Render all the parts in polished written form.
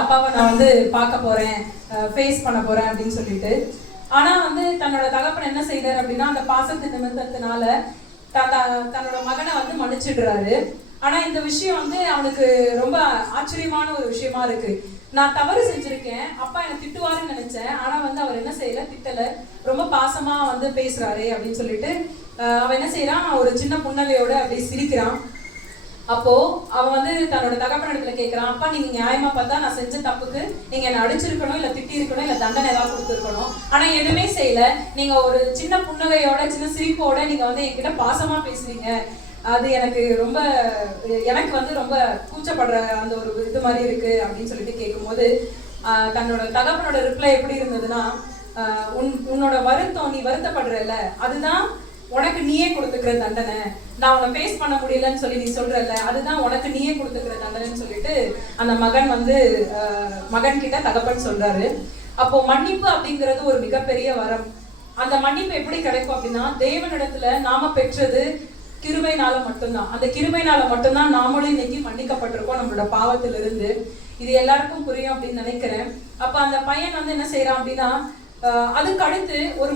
அப்பாவை நான் வந்து பார்க்க போறேன், ஃபேஸ் பண்ண போறேன் அப்படின்னு சொல்லிட்டு. ஆனா வந்து தன்னோட தகப்பன் என்ன செய்தார் அப்படின்னா, அந்த பாசத்து நிமித்தத்தினால தன்னோட மகனை வந்து மன்னிச்சிடுறாரு. ஆனா இந்த விஷயம் வந்து அவனுக்கு ரொம்ப ஆச்சரியமான ஒரு விஷயமா இருக்கு. நான் தவறு செஞ்சிருக்கேன், அப்பா எனக்கு திட்டுவாருன்னு நினைச்சேன், ஆனா வந்து அவர் என்ன செய்யல, திட்டல, ரொம்ப பாசமா வந்து பேசுறாரு அப்படின்னு சொல்லிட்டு அவன் என்ன செய்யறான், ஒரு சின்ன புன்னகையோட அப்படியே சிரிக்கிறான். அப்போ அவன் வந்து தன்னோட தகப்பன் இடத்துல கேட்கிறான், அப்பா நீங்க நியாயமா பார்த்தா நான் செஞ்ச தப்புக்கு நீங்க என்ன அடிச்சிருக்கணும், இல்ல திட்டி இருக்கணும், இல்ல தண்டனை ஏதாவது கொடுத்துருக்கணும். ஆனா எதுவுமே செய்யல, நீங்க ஒரு சின்ன புன்னகையோட சின்ன சிரிப்போட நீங்க வந்து என்கிட்ட பாசமா பேசுறீங்க. அது எனக்கு வந்து ரொம்ப கூச்சப்படுற அந்த ஒரு இது மாதிரி இருக்கு அப்படின்னு சொல்லிட்டு கேட்கும்போது தன்னோட தகப்பனோட ரிப்ளை எப்படி இருந்ததுன்னா, உன்னோட வருத்தம், நீ வருத்தப்படுறல, அதுதான் உனக்கு நீயே கொடுத்துக்கிற தண்டனை. நான் உன்னை ஃபேஸ் பண்ண முடியலன்னு சொல்லி நீ சொல்றல, அதுதான் உனக்கு நீயே கொடுத்துக்கிற தண்டனைன்னு சொல்லிட்டு அந்த மகன் கிட்ட தகப்பன் சொல்றாரு. அப்போ மன்னிப்பு அப்படிங்கிறது ஒரு மிகப்பெரிய வரம். அந்த மன்னிப்பு எப்படி கிடைக்கும் அப்படின்னா, தேவனிடத்துல நாம பெற்றது கிருபைனால மட்டும்தான். அந்த கிருபைனால மட்டும்தான் நாமளும் இன்னைக்கு மன்னிக்கப்பட்டிருக்கோம் நம்மளோட பாவத்திலிருந்து. இது எல்லாருக்கும் புரியும் அப்படின்னு நினைக்கிறேன். அப்ப அந்த பையன் வந்து என்ன செய்யறான் அப்படின்னா, அதுக்கு அடுத்து ஒரு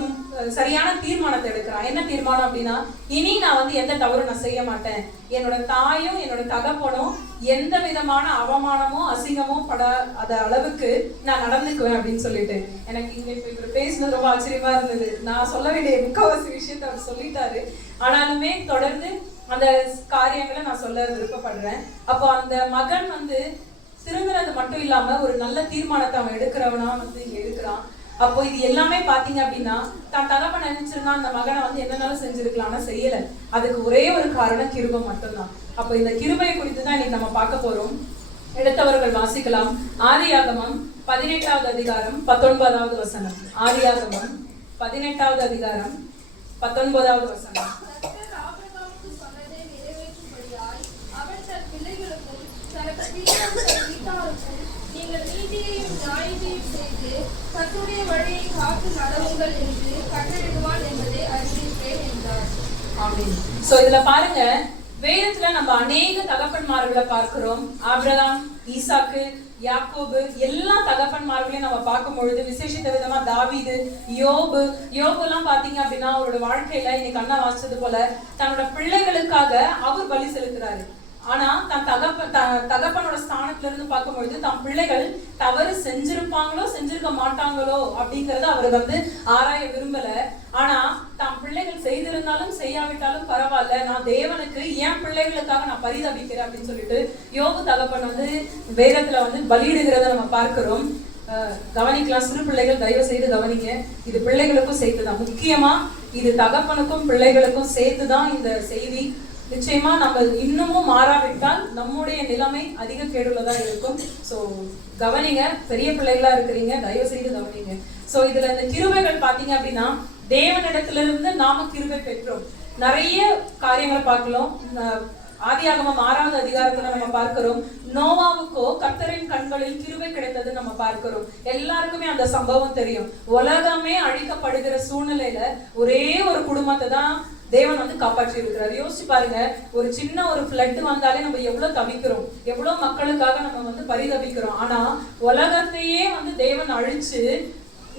சரியான தீர்மானத்தை எடுக்கிறான். என்ன தீர்மானம் அப்படின்னா, இனி நான் வந்து எந்த தவறும் நான் செய்ய மாட்டேன், என்னோட தாயும் என்னோட தகப்பனும் எந்த விதமான அவமானமோ அசிங்கமோ படாத அளவுக்கு நான் நடந்துக்குவேன் அப்படின்னு சொல்லிட்டு. எனக்கு இங்க இப்ப பேசுனது ரொம்ப ஆச்சரியமா இருந்தது. நான் சொல்ல வேண்டிய முக்காவாசி விஷயத்த அவர் சொல்லிட்டாரு, ஆனாலுமே தொடர்ந்து அந்த காரியங்களை நான் சொல்ல விருப்பப்படுறேன். அப்போ அந்த மகன் வந்து திருந்துறது மட்டும் இல்லாம ஒரு நல்ல தீர்மானத்தை அவன் எடுக்கிறவனா வந்து இங்க எடுக்கிறான். அப்போ இது எல்லாமே பாத்தீங்க அப்படின்னா, தான் தகப்பன் நினைச்சிருந்தா அந்த மகனை வந்து என்னன்னாலும் செஞ்சிருக்கலாம், ஆனா செய்யல. அதுக்கு ஒரே ஒரு காரணம் கிருபை மட்டும்தான். அப்போ இந்த கிருபையை குறித்து தான் இன்னைக்கு நம்ம பார்க்க போறோம். எடுத்தவர்கள் வாசிக்கலாம். ஆதியாகமம் 18வது அதிகாரம் 19வது வசனம். ஆதியாகமம் 18வது அதிகாரம் 19வது வசனம். நீங்கள் நீதியையும் நியாயத்தையும் செய்து கர்த்தருடைய வழியை காத்து நடவுங்கள் என்று கட்டளையிடுவான் என்பதை அறிவிக்கிறேன் என்றார். ஆமென். சோ இதுல பாருங்க, வேதத்துல நம்ம அநேக தகப்பன்மார்களை பார்க்கிறோம். ஆபிரகாம், ஈசாக்கு, யாக்கோபு, எல்லா தகப்பன்மார்களையும் நம்ம பார்க்கும் பொழுது விசேஷித்த விதமா தாவீது, யோபு எல்லாம் பாத்தீங்க அப்படின்னா அவரோட வாழ்க்கையில இன்னைக்கு அண்ணா வாசிச்சது போல தன்னோட பிள்ளைகளுக்காக அவர் பலி செலுத்துறாரு. ஆனா தன் தகப்பனோட ஸ்தானத்துல இருந்து பார்க்கும்பொழுது தன் பிள்ளைகள் தவறு செஞ்சிருப்பாங்களோ செஞ்சிருக்க மாட்டாங்களோ அப்படிங்கறத அவர் வந்து ஆராய விரும்பல. ஆனா தன் பிள்ளைகள் செய்திருந்தாலும் செய்யாவிட்டாலும் பரவாயில்ல, நான் தேவனுக்கு என் பிள்ளைகளுக்காக நான் பரிதபிக்கிறேன் அப்படின்னு சொல்லிட்டு யோபு தகப்பன் வந்து வேதத்துல வந்து பலியிடுகிறத நம்ம பார்க்கிறோம். கவனிக்கலாம், சிறு பிள்ளைகள் தயவு செய்து கவனிங்க. இது பிள்ளைகளுக்கும் சேர்த்துதான், முக்கியமா இது தகப்பனுக்கும் பிள்ளைகளுக்கும் சேர்த்துதான் இந்த செய்தி. நிச்சயமா நம்ம இன்னமும் மாறாவிட்டால் நம்முடைய நிலைமை அதிக கேடுள்ளதா இருக்கும். சோ கவனிங்க, பெரிய பிள்ளைகளா இருக்கிறீங்க, தயவு செய்து கவனிங்க. சோ இதுல இந்த கிருபைகள் பாத்தீங்க அப்படின்னா, தேவனிடத்துல இருந்து நாம கிருபை பெற்றோம். நிறைய காரியங்களை பார்க்கலாம். ஆதியாகமம் 6வது அதிகாரத்துல நம்ம பார்க்கிறோம், நோவாவுக்கோ கர்த்தரின் கண்களில் கிருபை கிடைத்தது நம்ம பார்க்கிறோம். எல்லாருக்குமே அந்த சம்பவம் தெரியும். உலகமே அழிக்கப்படுகிற சூழ்நிலையில ஒரே ஒரு குடும்பத்தை தான் தேவன் வந்து காப்பாற்றி இருக்கிறார். யோசிச்சு பாருங்க, ஒரு சின்ன ஒரு ஃப்ளட் வந்தாலே நம்ம எவ்வளவு தவிக்கிறோம், எவ்வளவு மக்களுக்காக நம்ம வந்து பரிதபிக்கிறோம். ஆனா உலகத்தையே வந்து தேவன் அழிச்சு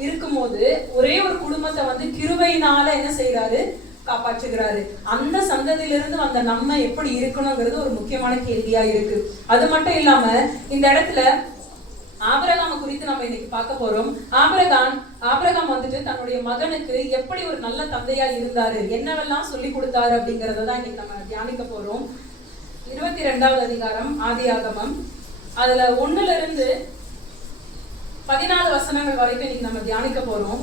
இருக்கும்போது ஒரே ஒரு குடும்பத்தை வந்து கிருபையினால என்ன செய்யறாரு, காப்பாற்றுகிறாரு. அந்த சந்ததியிலிருந்து வந்த நம்ம எப்படி இருக்கணுங்கிறது ஒரு முக்கியமான கேள்வியா இருக்கு. அது மட்டும் இல்லாம இந்த இடத்துல ஆபிரகாம குறித்து நம்ம இன்னைக்கு பார்க்க போறோம். ஆபிரகாம் வந்துட்டு தன்னுடைய மகனுக்கு எப்படி ஒரு நல்ல தந்தையா இருந்தாரு, என்னவெல்லாம் சொல்லி கொடுத்தாரு அப்படிங்கறதான் இன்னைக்கு நம்ம தியானிக்க போறோம். 22வது அதிகாரம் ஆதியாகமம், அதுல 1ல இருந்து 14 வசனங்கள் வரைக்கும் இன்னைக்கு நம்ம தியானிக்க போறோம்.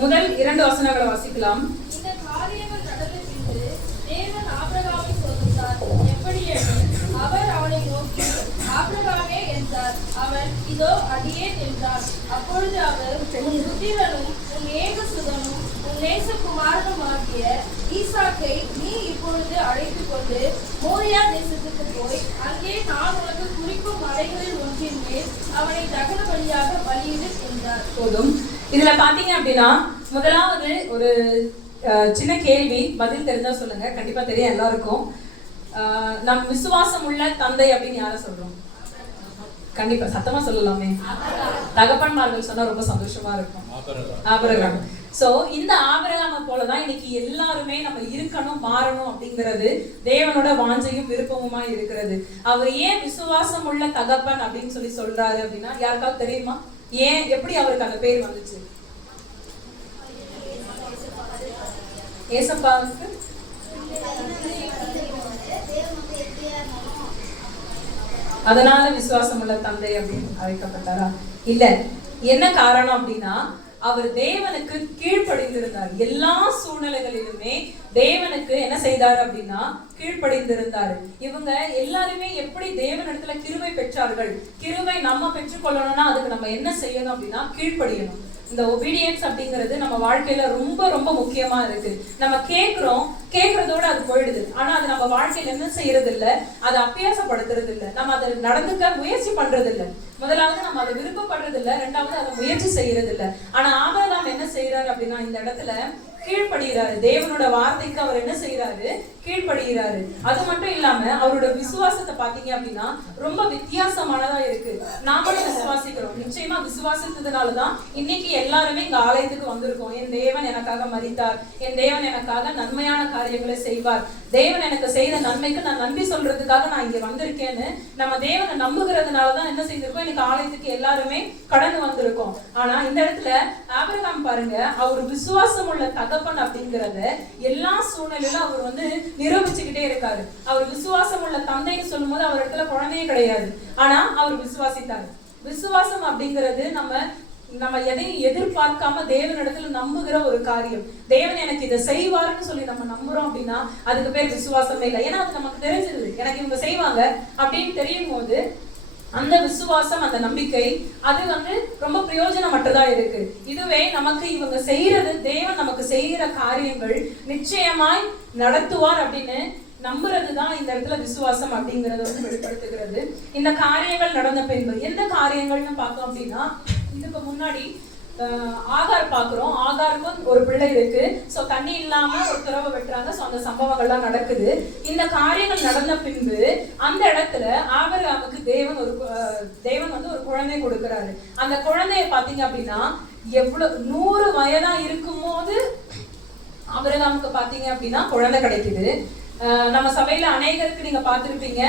முதல் 2 வசனங்களை வாசிக்கலாம். இந்த காரியங்கள் நடந்த பின்பு தேவன் ஆபிரகாமை சோதித்தார். எப்படி அவர் அவனை நோக்கி ஆபிரகாமே என்றார். அவன் இதோ அடியேன் என்றார். அப்பொழுது அவர், உன் புத்திரனும் உன் ஏகசுதனும் உன் நேசகுமாரனும் ஆகிய ஈசாக்கை நீ இப்பொழுது அழைத்துக் கொண்டு மோரியா தேசத்துக்கு போய் அங்கே நான் உனக்கு குறிக்கும் மலைகளில் ஒன்றின் மேல் அவனை தகன பலியாக பலியிடு என்றார். போதும். இதுல பாத்தீங்க அப்படின்னா, முதலாவது ஒரு சின்ன கேள்வி, பதில் தெரிஞ்சா சொல்லுங்க. கண்டிப்பா தெரியும் எல்லாருக்கும். நம் விசுவாசம் உள்ள தந்தை அப்படின்னு யார சொல்றோம்? கண்டிப்பா சத்தமா சொல்லலாமே. தகப்பன்மார்கள் சொன்னா ரொம்ப சந்தோஷமா இருக்கும். ஆபிரகாம். சோ இந்த ஆபிரகாமை போலதான் இன்னைக்கு எல்லாருமே நம்ம இருக்கணும், மாறணும் அப்படிங்கிறது தேவனோட வாஞ்சையும் விருப்பமுமா இருக்கிறது. அவர் ஏன் விசுவாசம் உள்ள தகப்பன் அப்படின்னு சொல்லி சொல்றாரு அப்படின்னா யாருக்காவது தெரியுமா? ஏன், எப்படி அவருக்கு அந்த பேர் வந்துச்சு? ஏசப்பாவுக்கு அதனால விசுவாசம் உள்ள தந்தை அப்படின்னு அழைக்கப்பட்டாரா? இல்ல. என்ன காரணம் அப்படின்னா அவர் தேவனுக்கு கீழ்ப்படிந்திருந்தார். எல்லா சூழ்நிலைகளிலுமே தேவனுக்கு என்ன செய்தார் அப்படின்னா கீழ்ப்படிந்திருந்தார். இவங்க எல்லாருமே எப்படி தேவனிடத்துல கிருபை பெற்றார்கள்? கிருபை நம்ம பெற்றுக்கொள்ளணும்னா அதுக்கு நம்ம என்ன செய்யணும் அப்படின்னா கீழ்ப்படியணும். இந்த ஒபீடியன்ஸ் அப்படிங்கிறது நம்ம வாழ்க்கையில ரொம்ப ரொம்ப முக்கியமா இருக்கு. நம்ம கேட்கறதோட அது போயிடுது. ஆனா அது நம்ம வாழ்க்கையில என்ன செய்யறது இல்ல, அதை அபியாசப்படுத்துறது இல்ல, நம்ம அதை நடந்துக்க முயற்சி பண்றது இல்ல. முதலாவது நம்ம அதை விருப்பப்படுறது இல்ல, ரெண்டாவது அதை முயற்சி செய்யறது இல்ல. ஆனா ஆபிரகாம் என்ன செய்யறாரு அப்படின்னா இந்த இடத்துல கீழ்ப்படுகிறாரு. தேவனோட வார்த்தைக்கு அவர் என்ன செய்யறாரு? கீழ்ப்படுகிறாரு. அது மட்டும் இல்லாம அவரோட விசுவாசத்தை பாத்தீங்க அப்படின்னா ரொம்ப வித்தியாசமானதா இருக்கு. நாமளும் விசுவாசிக்கிறோம். நிச்சயமா விசுவாசித்ததுனாலதான் இன்னைக்கு எல்லாருமே இங்க ஆலயத்துக்கு வந்திருக்கோம். என் தேவன் எனக்காக மரித்தார், என் தேவன் எனக்காக நன்மையான காரியங்களை செய்வார், தேவன் எனக்கு செய்த நன்மைக்கு நான் நன்றி சொல்றதுக்காக நான் இங்க வந்திருக்கேன்னு நம்ம தேவனை நம்புகிறதுனாலதான் என்ன செய்திருக்கோம், இன்னைக்கு ஆலயத்துக்கு எல்லாருமே கடந்து வந்திருக்கோம். ஆனா இந்த இடத்துல ஆபிரகாம் பாருங்க, அவர் விசுவாசம் உள்ள தகப்பன் அப்படிங்கறத எல்லா சூழ்நிலையிலும் அவர் நிரூபிச்சுக்கிட்டே இருக்காரு. அவர் விசுவாசம் உள்ள தந்தைன்னு சொல்லும் போது அவர் இடத்துல குழந்தையே கிடையாது. ஆனா அவர் விசுவாசித்தார். விசுவாசம் அப்படிங்கிறது நம்ம எதையும் எதிர்பார்க்காம தேவனிடத்துல நம்புகிற ஒரு காரியம். தேவன் எனக்கு இதை செய்வாருன்னு சொல்லி நம்ம நம்புறோம் அப்படின்னா அதுக்கு பேர் விசுவாசமே இல்லை. ஏன்னா அது நமக்கு தெரிஞ்சிருது, எனக்கு இவங்க செய்வாங்க அப்படின்னு தெரியும் போது அந்த விசுவாசம், அந்த நம்பிக்கை அது ரொம்ப பிரயோஜனமற்றதா இருக்கு. இதுவே நமக்கு இவங்க செய்யறது, தேவன் நமக்கு செய்கிற காரியங்கள் நிச்சயமாய் நடத்துவார் அப்படின்னு நம்புறதுதான் இந்த இடத்துல விசுவாசம் அப்படிங்கறத வெளிப்படுத்துகிறது. இந்த காரியங்கள் நடந்த பின்பு எந்த காரியங்கள்னு பார்த்தோம் அப்படின்னா இதுக்கு முன்னாடி ஆகார் பாக்குறோம். ஆகாருக்கும் ஒரு பிள்ளை இருக்கு. சோ தண்ணி இல்லாம ஒரு துறவை வெட்டுறாங்க. சோ அந்த சம்பவங்கள்லாம் நடக்குது. இந்த காரியங்கள் நடந்த பின்பு அந்த இடத்துல ஆபிரகாமுக்கு தேவன் ஒரு குழந்தை கொடுக்கிறாரு. அந்த குழந்தைய பாத்தீங்க அப்படின்னா எவ்வளவு 100 வயதா இருக்கும் போது ஆபிரகாமுக்கு பாத்தீங்க அப்படின்னா குழந்தை கிடைக்குது. நம்ம சபையில அநேகருக்கு நீங்க பார்த்திருப்பீங்க,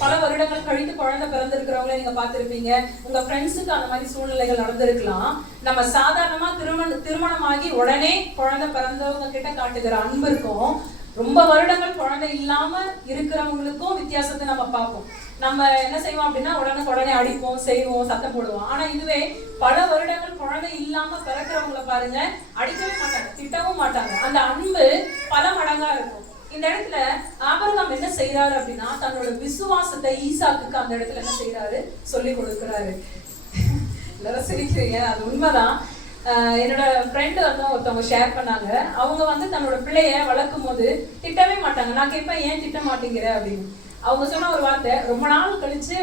பல வருடங்கள் கழித்து குழந்தை பிறந்திருக்கிறவங்கள நீங்க பார்த்திருப்பீங்க. உங்க ஃப்ரெண்ட்ஸுக்கு அந்த மாதிரி சூழ்நிலைகள் நடந்திருக்கலாம். நம்ம சாதாரணமா திருமணமாகி உடனே குழந்தை பிறந்தவங்க கிட்ட காட்டுகிற அன்பு இருக்கும், ரொம்ப வருடங்கள் குழந்தை இல்லாம இருக்கிறவங்களுக்கும் வித்தியாசத்தை நம்ம பார்ப்போம். நம்ம என்ன செய்வோம் அப்படின்னா உடனே அடிப்போம், செய்வோம், சத்தம் போடுவோம். ஆனா இதுவே பல வருடங்கள் குழந்தை இல்லாம பிறக்கிறவங்கள பாருங்க, அடிக்கவே மாட்டாங்க, திட்டவும் மாட்டாங்க. அந்த அன்பு பல மடங்கா இருக்கும். இந்த இடத்துல ஆபிரகாம் என்ன செய்யறாரு அப்படின்னா தன்னோட விசுவாசத்தை ஈசாக்குக்கு அந்த இடத்துல என்ன செய்யறாரு சொல்லி கொடுக்கிறாரு. எல்லாரும் சிரிக்கிறீங்க, அது உண்மைதான். என்னோட ஃப்ரெண்டு ஒருத்தவங்க ஷேர் பண்ணாங்க. அவங்க தன்னோட பிள்ளைய வளர்க்கும் போது திட்டவே மாட்டாங்க. நான் கேட்பேன், ஏன் திட்ட மாட்டேங்கிற அப்படின்னு. அவங்க சொன்ன ஒரு வார்த்தை, ரொம்ப நாள் கழிச்சு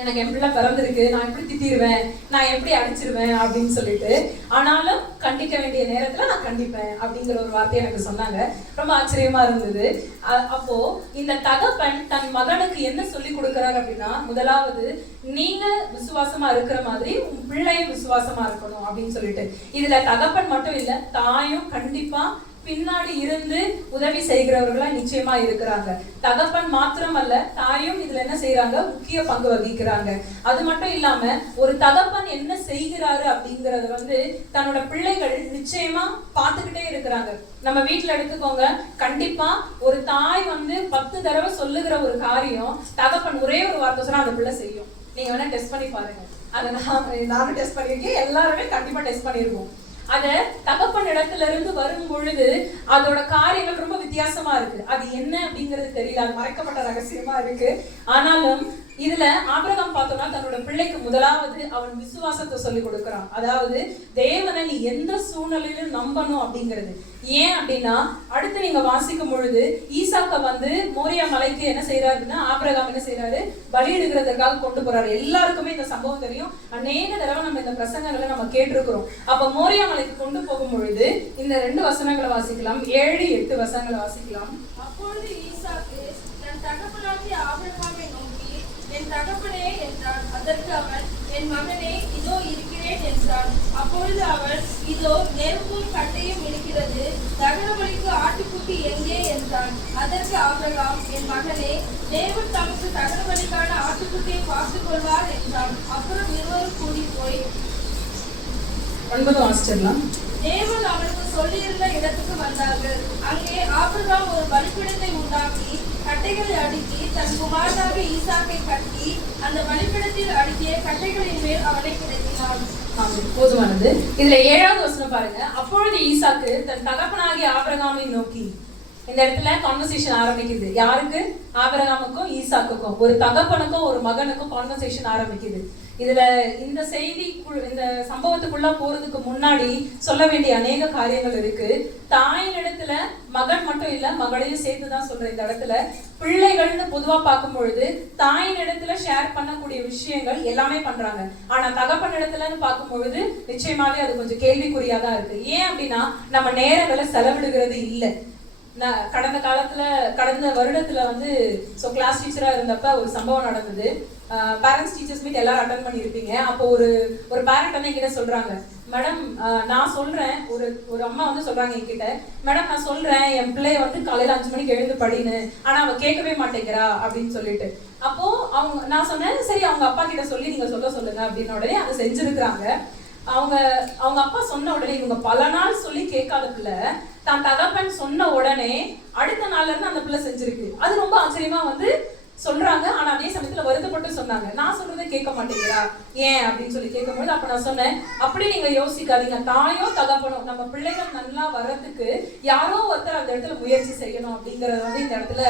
எனக்கு என் பிள்ளை பிறந்திருக்கு, நான் எப்படி திட்டிடுவேன், நான் எப்படி அடிச்சிருவேன் அப்படின்னு சொல்லிட்டு, ஆனாலும் கண்டிக்க வேண்டிய நேரத்துல நான் கண்டிப்பேன் அப்படிங்கிற ஒரு வார்த்தையை எனக்கு சொன்னாங்க. ரொம்ப ஆச்சரியமா இருந்தது. அப்போ இந்த தகப்பன் தன் மகனுக்கு என்ன சொல்லி கொடுக்கிறாரு அப்படின்னா, முதலாவது நீங்க விசுவாசமா இருக்கிற மாதிரி உன் பிள்ளையும் விசுவாசமா இருக்கணும் அப்படின்னு சொல்லிட்டு. இதுல தகப்பன் மட்டும் இல்ல, தாயும் கண்டிப்பா பின்னாடி இருந்து உதவி செய்கிறவர்களா நிச்சயமா இருக்கிறாங்க. தகப்பன் மாத்திரம் அல்ல, தாயும் இதுல என்ன செய்யறாங்க, முக்கிய பங்கு வகிக்கிறாங்க. அது மட்டும் இல்லாம ஒரு தகப்பன் என்ன செய்கிறாரு அப்படிங்கறது தன்னோட பிள்ளைகள் நிச்சயமா பார்த்துக்கிட்டே இருக்கிறாங்க. நம்ம வீட்டுல எடுத்துக்கோங்க, கண்டிப்பா ஒரு தாய் 10 தடவை சொல்லுகிற ஒரு காரியம் தகப்பன் ஒரே ஒரு வார்த்தை சொன்னா அந்த பிள்ளை செய்யும். நீங்க வேணா டெஸ்ட் பண்ணி பாருங்க. அதை நானும் டெஸ்ட் பண்ணிருக்கேன், எல்லாருமே கண்டிப்பா டெஸ்ட் பண்ணிருக்கோம். அத தகப்பன் இடத்துல இருந்து வரும் பொழுது அதோட காரியங்கள் ரொம்ப வித்தியாசமா இருக்கு. அது என்ன அப்படிங்கிறது தெரியல, அது மறைக்கப்பட்ட ரகசியமா இருக்கு. ஆனாலும் இதுல ஆபிரகாம் பார்த்தோம்னா தன்னோட பிள்ளைக்கு முதலாவது அவன் விசுவாசத்தை சொல்லி கொடுக்கிறான். அதாவது தேவனை நீ எந்த சூழ்நிலையிலும் நம்பணும் அப்படிங்கிறது. ஏன் அப்படின்னா அடுத்து நீங்க வாசிக்கும் பொழுது ஈசாக்க மோரியா மலைக்கு என்ன செய்யறாருன்னா ஆபிரகாம் என்ன செய்யறாரு, பலியிடுகிறதுக்காக கொண்டு போறாரு. எல்லாருக்குமே இந்த சம்பவம் தெரியும், அநேக தடவை நம்ம இந்த பிரசங்கங்களை நம்ம கேட்டிருக்கிறோம். அப்ப மோரியா மலைக்கு கொண்டு போகும் பொழுது இந்த 2 வசனங்களை வாசிக்கலாம், 7, 8 வசனங்களை வாசிக்கலாம். அப்பொழுது ஈசாக்கு தன் தகப்பனாகிய ஆபிரகாமை நோக்கி, என் தகப்பனே என்றான். அதற்கு அவன், என் மகனே, இதோ இருக்கிறேன் என்றான். அப்பொழுது அவன், இதோ நெருப்பும் கட்டையும் இருக்கிறது, தகன பலிக்கு ஆட்டுக்குட்டி எங்கே என்றான். அதற்கு ஆபிரகாம், என் மகனே, தேவன் தமக்கு தகன பலிக்கான ஆட்டுக்குட்டியை பார்த்துக் கொள்வார் என்றான். அப்புறம் இருவரும் கூடி போய் 9 வாசிச்சிடலாம். தேவன் அவனுக்கு சொல்லியிருந்த இடத்துக்கு வந்தார்கள். அங்கே ஆபிரகாம் ஒரு பலிபீடத்தை உண்டாக்கி கட்டைகளை அடுக்கி தன் குமாரனாக ஈசாக்கை கட்டி அந்த பலிபீடத்தில் அடுக்கிய கட்டைகளின் மேல் அவனை கிடத்தினான். போதுமானது. இதுல 7வது வசனம் பாருங்க. அப்பொழுது ஈசாக்கு தன் தகப்பனாகிய ஆபிரகாமை நோக்கி, இந்த இடத்துல கான்வர்சேஷன் ஆரம்பிக்குது. யாருக்கு? ஆபிரகாமுக்கும் ஈசாக்குக்கும். ஒரு தகப்பனுக்கும் ஒரு மகனுக்கும் கான்வர்சேஷன் ஆரம்பிக்குது. இதுல இந்த செய்தி, இந்த சம்பவத்துக்குள்ள போறதுக்கு முன்னாடி சொல்ல வேண்டிய அநேக காரியங்கள் இருக்கு. தாயின் இடத்துல மகன் மட்டும் இல்ல, மகளையும் சேர்த்துதான் சொல்ற. இந்த இடத்துல பிள்ளைகள்னு பொதுவா பார்க்கும் பொழுது தாயின் இடத்துல ஷேர் பண்ணக்கூடிய விஷயங்கள் எல்லாமே பண்றாங்க. ஆனா தகப்பன் இடத்துலன்னு பார்க்கும் பொழுது நிச்சயமாவே அது கொஞ்சம் கேள்விக்குறியாதான் இருக்கு. ஏன் அப்படின்னா நம்ம நேரங்களை செலவிடுகிறது இல்லை. கடந்த வருடத்துல வந்து கிளாஸ் டீச்சரா இருந்தப்ப ஒரு சம்பவம் நடந்தது. பேரண்ட்ஸ் டீச்சர்ஸ் மீட் எல்லாரும் அட்டன் பண்ணியிருப்பீங்க. அப்போ ஒரு பேரண்ட் வந்து என்கிட்ட சொல்றாங்க, மேடம் நான் சொல்றேன், ஒரு அம்மா வந்து சொல்றாங்க என்கிட்ட, மேடம் நான் சொல்றேன் என் பிள்ளைய வந்து காலையில 5 மணிக்கு எழுந்து படின்னு, ஆனா அவ கேட்கவே மாட்டேங்கிறா அப்படின்னு சொல்லிட்டு. அப்போ நான் சொன்னேன், சரி அவங்க அப்பா கிட்ட சொல்லி நீங்க சொல்லுங்க அப்படின்னு. உடனே அதை செஞ்சிருக்கிறாங்க. அவங்க அப்பா சொன்ன உடனே, இவங்க பல நாள் சொல்லி கேட்காத பிள்ளை தான் தகப்பன் சொன்ன உடனே அடுத்த நாள்ல இருந்து அந்த பிள்ளை செஞ்சிருக்கு. அது ரொம்ப ஆச்சரியமா வந்து சொல்றாங்க. ஆனா அதே சமயத்துல வருத்தப்பட்டு சொன்னாங்க, நான் சொல்றதை கேட்க மாட்டேங்கிறா ஏன் அப்படின்னு சொல்லி கேட்கும்போது அப்ப நான் சொன்னேன், அப்படி நீங்க யோசிக்காதீங்க. தாயோ தகப்பனோ நம்ம பிள்ளைகள் நல்லா வர்றதுக்கு யாரோ ஒருத்தர் அந்த இடத்துல முயற்சி செய்யணும் அப்படிங்கறத வந்து இந்த இடத்துல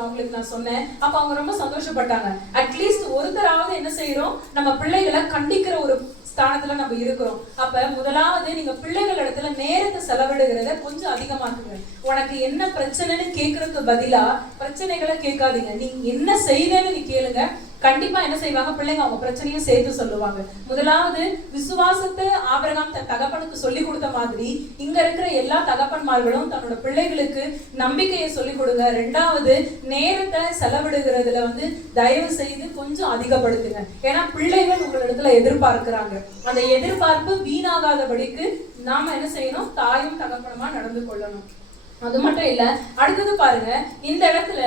அவங்களுக்கு நான் சொன்னேன். அப்ப அவங்க ரொம்ப சந்தோஷப்பட்டாங்க. அட்லீஸ்ட் ஒருத்தராவது என்ன செய்யறோம், நம்ம பிள்ளைகளை கண்டிக்கிற ஒரு ஸ்தானத்துல நம்ம இருக்கிறோம். அப்ப முதலாவது நீங்க பிள்ளைகள் இடத்துல நேரத்தை செலவிடுகிறத கொஞ்சம் அதிகமாக்குங்க. உனக்கு என்ன பிரச்சனைன்னு கேட்கறதுக்கு பதிலா பிரச்சனைகளை கேட்காதீங்க. நீ என்ன செய்தேன்னு நீ கேளுங்க. கண்டிப்பா என்ன செய்வாங்க பிள்ளைங்க, அவங்க பிரச்சனையும் சேர்த்து சொல்லுவாங்க. முதலாவது விசுவாசத்தை ஆபிரகாம் தன் தகப்பனுக்கு சொல்லி கொடுத்த மாதிரி இங்க இருக்கிற எல்லா தகப்பன்மார்களும் தன்னோட பிள்ளைகளுக்கு நம்பிக்கையை சொல்லி கொடுங்க. 2வது நேரத்தை செலவிடுகிறதுல வந்து தயவு செய்து கொஞ்சம் அதிகப்படுத்துங்க. ஏன்னா பிள்ளைகள் உங்களிடத்துல எதிர்பார்க்கிறாங்க. அந்த எதிர்பார்ப்பு வீணாகாதபடிக்கு நாம என்ன செய்யணும், தாயும் தகப்பனுமா நடந்து கொள்ளணும். அது மட்டும் இல்ல, அடுத்தது பாருங்க, இந்த இடத்துல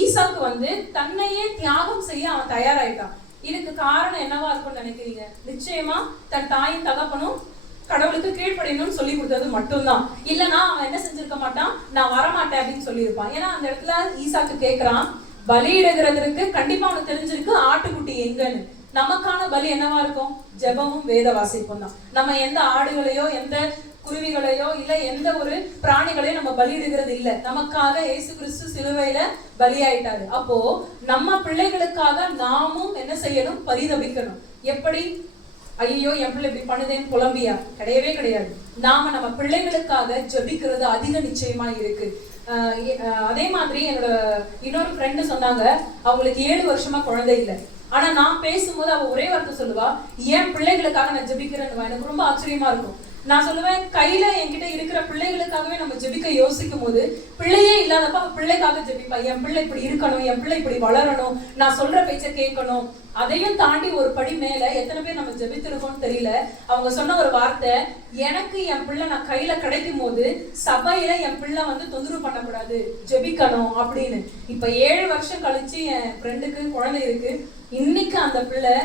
ஈசாக்கு வந்து தன்னையே தியாகம் செய்ய அவன் தயாராயிட்டான். இதுக்கு காரணம் என்னவா இருக்கும்னு நினைக்கிறீங்க? நிச்சயமா தன் தாயின் தகப்பனும் கடவுளுக்கு கீழ்ப்படியணும்னு சொல்லி கொடுத்தது மட்டும்தான். இல்லைன்னா அவன் என்ன செஞ்சிருக்க மாட்டான், நான் வரமாட்டேன் அப்படின்னு சொல்லியிருப்பான். ஏன்னா அந்த இடத்துல ஈசாக்கு கேட்கிறான், பலியிடுகிறதுக்கு கண்டிப்பா அவனுக்கு தெரிஞ்சிருக்கு ஆட்டுக்குட்டி எங்கன்னு. நமக்கான பலி என்னவா இருக்கும்? ஜெபமும் வேத வாசிப்பும் தான். நம்ம எந்த ஆடுகளையோ எந்த குருவிகளையோ இல்ல எந்த ஒரு பிராணிகளையோ நம்ம பலியிடுகிறது இல்ல. நமக்காக இயேசு கிறிஸ்து சிலுவையில பலியாயிட்டாரு. அப்போ நம்ம பிள்ளைகளுக்காக நாமும் என்ன செய்யணும், பரிதபிக்கணும். எப்படி? ஐயோ என் பிள்ளை இப்படி பண்ணுதேன்னு புலம்பியா? கிடையவே கிடையாது. நாம நம்ம பிள்ளைகளுக்காக ஜெபிக்கிறது அதிக நிச்சயமா இருக்கு. அதே மாதிரி என்னோட இன்னொரு ஃப்ரெண்டு சொன்னாங்க, அவங்களுக்கு 7 வருஷமா குழந்தை இல்லை. ஆனா நான் பேசும்போது அவ ஒரே வார்த்தை சொல்லுவா, என் பிள்ளைகளுக்காக நான் ஜெபிக்கிறேன்னு. எனக்கு ரொம்ப ஆச்சரியமா இருக்கும். நான் சொல்லுவேன், கையில என்கிட்ட இருக்கிற பிள்ளைகளுக்காகவே நம்ம ஜெபிக்க யோசிக்கும் போது பிள்ளையே இல்லாதப்ப அவ பிள்ளைக்காக ஜெபிப்பா. என் பிள்ளை இப்படி இருக்கணும், என் பிள்ளை இப்படி வளரணும், நான் சொல்ற பேச்ச கேட்கணும். அதையும் தாண்டி ஒரு படி மேல எத்தனை பேர் நம்ம ஜெபித்திருக்கோம்னு தெரியல. அவங்க சொன்ன ஒரு வார்த்தை, எனக்கு என் பிள்ளை நான் கையில கிடைக்கும் போது சபையில என் பிள்ளை வந்து தொந்தரவு பண்ணக்கூடாது, ஜெபிக்கணும் அப்படின்னு. இப்ப 7 வருஷம் கழிச்சு என் ஃப்ரெண்டுக்கு குழந்தை இருக்கு. இன்னைக்கு அந்த பிள்ளை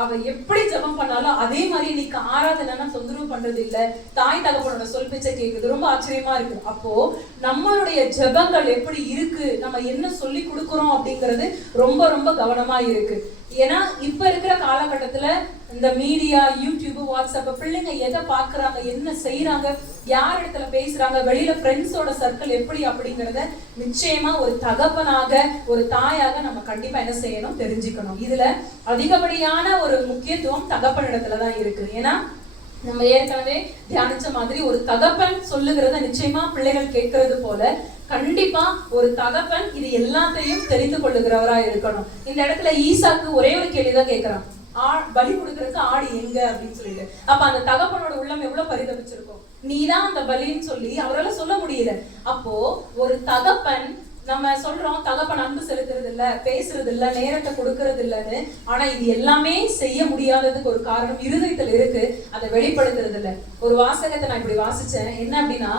அவ எப்படி ஜெபம் பண்ணாலும் அதே மாதிரி இன்னைக்கு ஆராதனை தொந்தரவு பண்றது இல்ல, தாய் தகப்பனோட சொல் பேச்ச கேக்குது. ரொம்ப ஆச்சரியமா இருக்கு. அப்போ நம்மளுடைய ஜெபங்கள் எப்படி இருக்கு, நம்ம என்ன சொல்லி கொடுக்குறோம் அப்படிங்கிறது ரொம்ப ரொம்ப கவனமா இருக்கு. ஏன்னா இப்ப இருக்கிற காலகட்டத்துல இந்த மீடியா, யூடியூப், வாட்ஸ்அப், பிள்ளைங்க எதை பாக்குறாங்க, என்ன செய்யறாங்க, யார் இடத்துல பேசுறாங்க, வெளியில ஃப்ரெண்ட்ஸோட சர்க்கிள் எப்படி அப்படிங்கறத நிச்சயமா ஒரு தகப்பனாக ஒரு தாயாக நம்ம கண்டிப்பா என்ன செய்யணும், தெரிஞ்சுக்கணும். இதுல அதிகப்படியான ஒரு முக்கியத்துவம் தகப்பன் இடத்துலதான் இருக்கு. ஏன்னா நம்ம ஏற்கனவே தியானிச்ச மாதிரி ஒரு தகப்பன் சொல்லுகிறத நிச்சயமா பிள்ளைகள் கேட்கறது போல கண்டிப்பா ஒரு தகப்பன் இது எல்லாத்தையும் தெரிந்து கொள்ளுகிறவரா இருக்கணும். இந்த இடத்துல ஈசாக்கு ஒரே ஒரு கேள்விதான் கேட்கிறான், பலி கொடுக்கறதுக்கு ஆடு எங்க அப்படின்னு சொல்லிட்டு. அப்ப அந்த தகப்பனோட உள்ளம் எவ்வளவு பரிதபிச்சிருக்கும், நீதான் அந்த பலின்னு சொல்லி அவரால் சொல்ல முடியல. அப்போ ஒரு தகப்பன் நம்ம சொல்றோம் தகப்பன் அன்பு செலுத்துறது இல்ல, பேசுறது இல்ல, நேரத்தை கொடுக்கறது இல்லன்னு. ஆனா இது எல்லாமே செய்ய முடியாததுக்கு ஒரு காரணம் இருதயத்துல இருக்கு, அதை வெளிப்படுத்துறது இல்ல. ஒரு வாசகத்தை நான் இப்படி வாசிச்சேன். என்ன அப்படின்னா,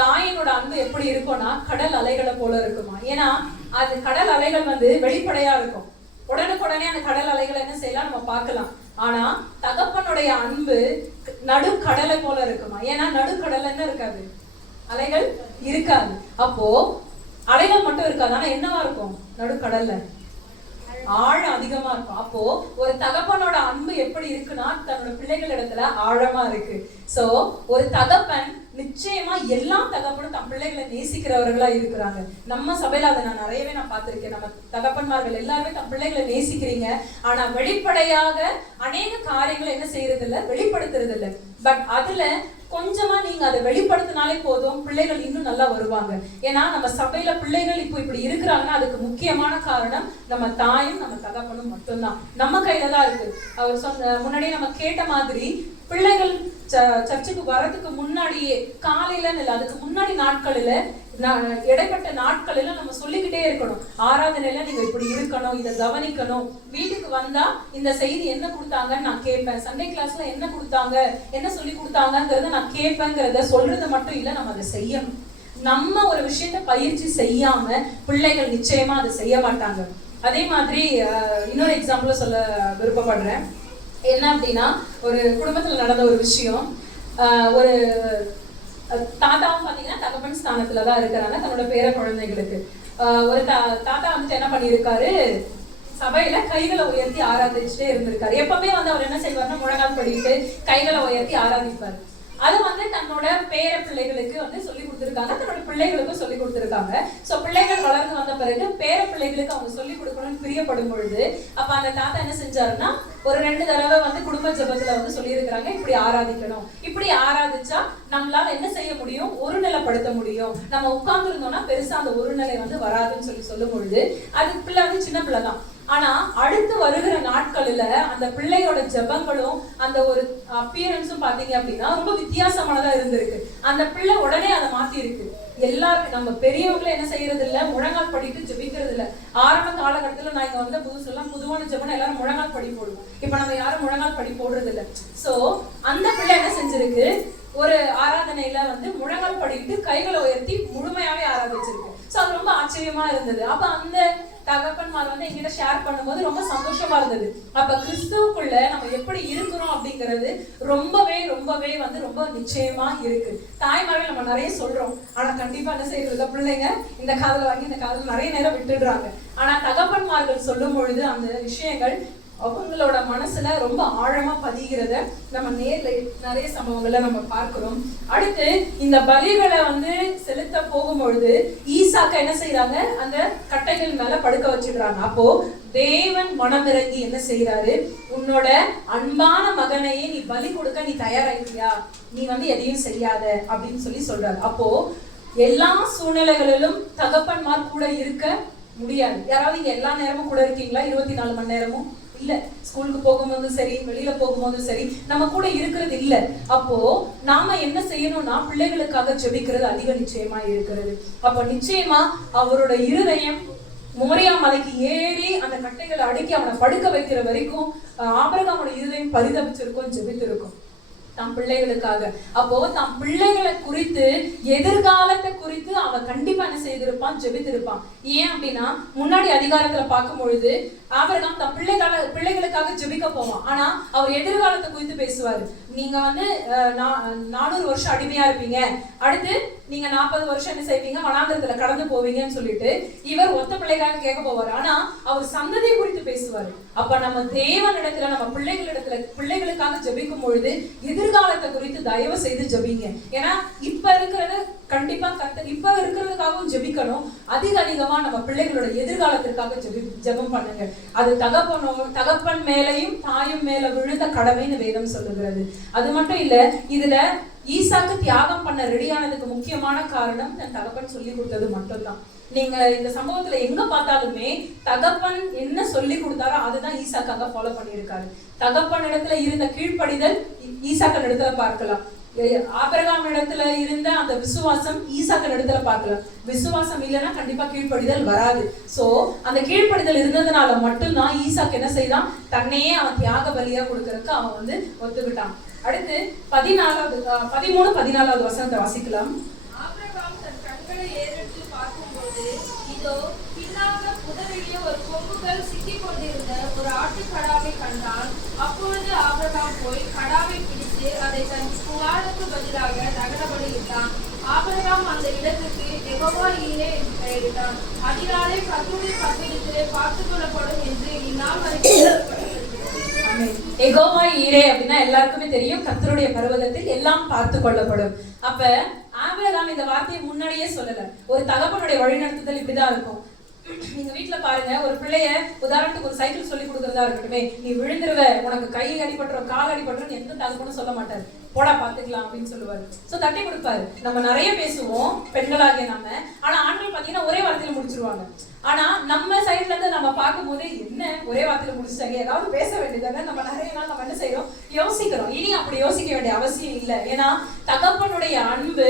தாயினோட அன்பு எப்படி இருக்கும்னா கடல் அலைகளை போல இருக்குமா. ஏன்னா அது கடல் அலைகள் வெளிப்படையா இருக்கும். உடனுக்குடனே அந்த கடல் அலைகளை என்ன செய்யலாம், நம்ம பார்க்கலாம். ஆனா தகப்பனுடைய அன்பு நடுக்கடலை போல இருக்குமா. ஏன்னா நடுக்கடல் என்ன இருக்காது, அலைகள் இருக்காது. அப்போ அலைகள் மட்டும் இருக்காது, ஆனா என்னவா இருக்கும், நடுக்கடல்ல ஆழம் அதிகமா இருக்கும். அப்போ ஒரு தகப்பனோட அன்பு எப்படி இருக்குன்னா தன்னோட பிள்ளைகள் இடத்துல ஆழமா இருக்கு. சோ ஒரு தகப்பன் நிச்சயமா எல்லா தகப்பனும் தம் பிள்ளைகளை நேசிக்கிறவர்களா இருக்கிறாங்க. நம்ம சபையில அதை நான் நிறையவே பார்த்திருக்கேன். நம்ம தகப்பன்மார்கள் எல்லாருமே தம் பிள்ளைகளை நேசிக்கிறீங்க. ஆனா வெளிப்படையாக அநேக காரியங்களை என்ன செய்யறது இல்ல, வெளிப்படுத்துறது இல்ல. பட் அதுல கொஞ்சமா நீங்க அதை வெளிப்படுத்தினாலே போதும், பிள்ளைகள் இன்னும் நல்லா வருவாங்க. ஏன்னா நம்ம சபையில பிள்ளைகள் இப்போ இப்படி இருக்கிறாங்கன்னா அதுக்கு முக்கியமான காரணம் நம்ம தாயும் நம்ம தகப்பனும் மட்டும்தான். நம்ம கையில தான் இருக்கு. அவர் சொன்ன முன்னாடியே நம்ம கேட்ட மாதிரி பிள்ளைகள் சர்ச்சுக்கு வர்றதுக்கு முன்னாடியே, காலையில இல்ல அதுக்கு முன்னாடி நாட்களில, இடைப்பட்ட நாட்களில நம்ம சொல்லிக்கிட்டே இருக்கணும். ஆராதனையில நீங்க இப்படி இருக்கணும், இதை கவனிக்கணும். வீட்டுக்கு வந்தா இந்த செய்தி என்ன கொடுத்தாங்கன்னு நான் கேட்பேன். சண்டே கிளாஸ்ல என்ன கொடுத்தாங்க, என்ன சொல்லி கொடுத்தாங்கிறத நான் கேட்பேங்கிறத சொல்றது மட்டும் இல்ல, நம்ம அதை செய்யணும். நம்ம ஒரு விஷயத்த பயிற்சி செய்யாம பிள்ளைகள் நிச்சயமா அதை செய்ய மாட்டாங்க. அதே மாதிரி இன்னொரு எக்ஸாம்பிள் சொல்ல விருப்பப்படுறேன். என்ன அப்படின்னா, ஒரு குடும்பத்துல நடந்த ஒரு விஷயம். ஒரு தாத்தாவும் பாத்தீங்கன்னா தகப்பன் ஸ்தானத்துலதான் இருக்கிறாங்க தன்னோட பேர குழந்தைகளுக்கு. ஒரு தாத்தா என்ன பண்ணியிருக்காரு, சபையில கைகளை உயர்த்தி ஆராதிச்சுட்டே இருந்திருக்காரு. எப்பவுமே அவர் என்ன செய்வார்னா முழங்கால் படிட்டு கைகளை உயர்த்தி ஆராதிப்பாரு. அது தன்னோட பேர பிள்ளைகளுக்கு சொல்லி கொடுத்துருக்காங்க, தன்னோட பிள்ளைகளுக்கும் சொல்லி கொடுத்துருக்காங்க. சோ பிள்ளைகள் வளர்ந்து வந்த பிறகு பேர பிள்ளைகளுக்கு அவங்க சொல்லி கொடுக்கணும்னு பிரியப்படும் பொழுது அப்ப அந்த தாத்தா என்ன செஞ்சாருன்னா ஒரு 2 தடவை குடும்ப ஜபத்துல சொல்லி இருக்கிறாங்க, இப்படி ஆராதிக்கணும். இப்படி ஆராதிச்சா நம்மளால என்ன செய்ய முடியும், ஒரு நிலைப்படுத்த முடியும். நம்ம உட்கார்ந்து இருந்தோம்னா பெருசா அந்த ஒரு நிலை வராதுன்னு சொல்லும் பொழுது அது பிள்ளை சின்ன பிள்ளைதான். ஆனா அடுத்து வருகிற நாட்களில அந்த பிள்ளையோட ஜபங்களும் அந்த ஒரு அப்பியரன்ஸும் பாத்தீங்க அப்படின்னா ரொம்ப வித்தியாசமானதா இருந்திருக்கு. அந்த பிள்ளை உடனே அதை மாத்தி இருக்கு. எல்லாரும் நம்ம பெரியவங்களை என்ன செய்யறது இல்ல, முழங்கால் படிட்டு ஜெபிக்கிறது இல்ல. ஆரம்ப காலகட்டத்துல நான் இங்க புதுசெல்லாம் பொதுவான ஜெபம் எல்லாரும் முழங்கால் படி போடுவோம். இப்ப நம்ம யாரும் முழங்கால் படி போடுறது இல்ல. சோ அந்த பிள்ளை என்ன செஞ்சிருக்கு, ஒரு ஆராதனையில முழங்கால் படிட்டு கைகளை உயர்த்தி முழுமையாவே ஆராதிச்சிருக்கு. சோ அது ரொம்ப ஆச்சரியமா இருந்தது. அப்ப அந்த தகப்பன்மார் என்கிட்ட ஷேர் பண்ணும்போது ரொம்ப சந்தோஷமா இருந்தது. அப்ப கிறிஸ்துவுக்குள்ள நம்ம எப்படி இருக்கிறோம் அப்படிங்கிறது ரொம்பவே ரொம்பவே ரொம்ப நிச்சயமா இருக்கு. தாய்மார்கள் நம்ம நிறைய சொல்றோம், ஆனா கண்டிப்பா என்ன செய்யறது, பிள்ளைங்க இந்த காதல வாங்கி இந்த காதல நிறைய நேரம் விட்டுடுறாங்க. ஆனா தகப்பன்மார்கள் சொல்லும் பொழுது அந்த விஷயங்கள் அவங்களோட மனசுல ரொம்ப ஆழமா பதிகிறத நம்ம நேர்ல நிறைய சம்பவங்கள்ல நம்ம பார்க்கிறோம். அடுத்து இந்த பலிகளை செலுத்த போகும்பொழுது ஈசாக்க என்ன செய்யறாங்க, அந்த கட்டைகள் மேல படுக்க வச்சிடுறாங்க. அப்போ தேவன் மனமிறங்கி என்ன செய்யறாரு, உன்னோட அன்பான மகனையே நீ பலி கொடுக்க நீ தயாராகியா, நீ எதையும் செய்யாத அப்படின்னு சொல்றாரு. அப்போ எல்லா சூழ்நிலைகளிலும் தகப்பன்மார் கூட இருக்க முடியாது. யாராவது இங்க எல்லா நேரமும் கூட இருக்கீங்களா? 24 மணி நேரமும் இல்ல. ஸ்கூலுக்கு போகும்போதும் சரி, வெளியில போகும்போதும் சரி, நம்ம கூட இருக்கிறது இல்ல. அப்போ நாம என்ன செய்யணும்னா பிள்ளைகளுக்காக ஜெபிக்கிறது அதிக நிச்சயமா இருக்கிறது. அப்ப நிச்சயமா அவரோட இருதயம் மோரியா மலைக்கு ஏறி அந்த கட்டைகளை அடுக்கி அவனை படுக்க வைக்கிற வரைக்கும் ஆபிரகாமோட இருதயம் பரிதபிச்சிருக்கும், ஜெபித்திருக்கும் தம் பிள்ளைகளுக்காக. அப்போ தம் பிள்ளைகளை குறித்து, எதிர்காலத்தை குறித்து அவன் கண்டிப்பா என்ன செய்திருப்பான், ஜெபித்திருப்பான். ஏன் அப்படின்னா முன்னாடி அதிகாரத்துல பார்க்கும் பொழுது ஆபிரகாம் தம் பிள்ளைகளுக்காக ஜெபிக்க போவான். ஆனா அவர் எதிர்காலத்தை குறித்து பேசுவாரு. நீங்க 400 வருஷம் அடிமையா இருப்பீங்க, அடுத்து நீங்க 40 வருஷம் என்ன செய்வீங்க, வனாந்தரத்துல கடந்து போவீங்கன்னு சொல்லிட்டு இவர் ஒத்த பிள்ளைக்காக கேட்க போவாரு. ஆனா அவர் சந்ததியை குறித்து பேசுவாரு. அப்ப நம்ம தேவனிடத்துல, நம்ம பிள்ளைகளுக்காக ஜெபிக்கும் பொழுது எதிர்காலத்தை குறித்து தயவு செய்து ஜெபிங்க. ஏன்னா இப்ப இருக்கிறது கண்டிப்பா இப்ப இருக்கிறதுக்காகவும் ஜெபிக்கணும். அதிகமா நம்ம பிள்ளைகளோட எதிர்காலத்திற்காக ஜெபம் பண்ணுங்க. அது தகப்பன் மேலையும் தாயும் மேல விழுந்த கடமைன்னு வேதம் சொல்லுகிறது. அது மட்டும் இல்ல, இதுல ஈசாக்கு தியாகம் பண்ண ரெடியானதுக்கு முக்கியமான காரணம் தன் தகப்பன் சொல்லி கொடுத்தது மட்டும்தான். நீங்க இந்த சம்பவத்துல எங்க பார்த்தாலுமே தகப்பன் என்ன சொல்லி கொடுத்தாரோ அதுதான் ஈசாக்காக ஃபாலோ பண்ணியிருக்காரு. தகப்பன் இடத்துல இருந்த கீழ்ப்படிதல் ஈசாக்கன் இடத்துல பார்க்கலாம். ஆபிரகாம் இடத்துல இருந்த அந்த விசுவாசம் ஈசாக்கின் இடத்துல பார்க்கலாம். விசுவாசம் இல்லைன்னா கண்டிப்பா கீழ்ப்படிதல் வராது. சோ அந்த கீழ்ப்படிதல் இருந்ததுனால மட்டும்தான் ஈசாக்கு என்ன செய்தான், தன்னையே அவன் தியாக பலியா கொடுக்கறதுக்கு அவன் வந்து ஒத்துக்கிட்டான். அடுத்து 13-14 வசனத்தை வாசிக்கலாம். ஆபிரகாம் தன் கண்களை ஏறெடுத்து பார்க்கும்போது இதோ பின்னாக புதரிலே ஒரு கொம்புகள் சிக்கிக் கொண்டிருந்த ஒரு ஆட்டுக்கடாவை கண்டான். அப்பொழுது ஆபிரகாம் போய் கடாவை பிடித்து அதை தன் குமாரனுக்கு பதிலாக தகனபலியிட்டான். ஆபிரகாம் அந்த இடத்துக்கு யெகோவா ஈரே என்று பெயரிட்டான். அதனாலே கர்த்தருடைய பட்டணத்திலே பார்த்துக் கொள்ளப்படும் என்று இந்நாள் வரைக்கும் யெகோவா ஈரே அப்படின்னா எல்லாருக்குமே தெரியும், கர்த்தருடைய பர்வதத்தில் எல்லாம் பார்த்து கொள்ளப்படும். அப்ப ஆபிரகாம் இந்த வார்த்தையை முன்னாடியே சொல்லல. ஒரு தகப்பனுடைய வழிநடத்துதல் இப்படிதான் இருக்கும். நீங்க வீட்டுல பாருங்க, ஒரு பிள்ளைய உதாரணத்துக்கு ஒரு சைக்கிள் சொல்லி கொடுக்கறதா இருக்கட்டுமே, நீ விழுந்துருவ, உனக்கு கை அடிபட்டுரும் கால் அடிபட்டுரும் எந்த தகப்பனும் சொல்ல மாட்டாரு, போடா பாத்துக்கலாம் அப்படின்னு சொல்லுவாரு. சோ தட்டி கொடுப்பாரு. நம்ம நிறைய பேசுவோம் பெண்களாகிய நாம, ஆனா ஆண்கள் பாத்தீங்கன்னா ஒரே வார்த்தையில முடிச்சிருவாங்க. ஆனா நம்ம சைட்ல இருந்து நம்ம பார்க்கும் போது என்ன ஒரே வார்த்தையில முடிச்சிட்டாங்க, ஏதாவது பேச வேண்டியதானே. நம்ம நிறைய நாள் நம்ம என்ன செய்யறோம், யோசிக்கிறோம். இனி அப்படி யோசிக்க வேண்டிய அவசியம் இல்லை. ஏன்னா தகப்பனுடைய அன்பு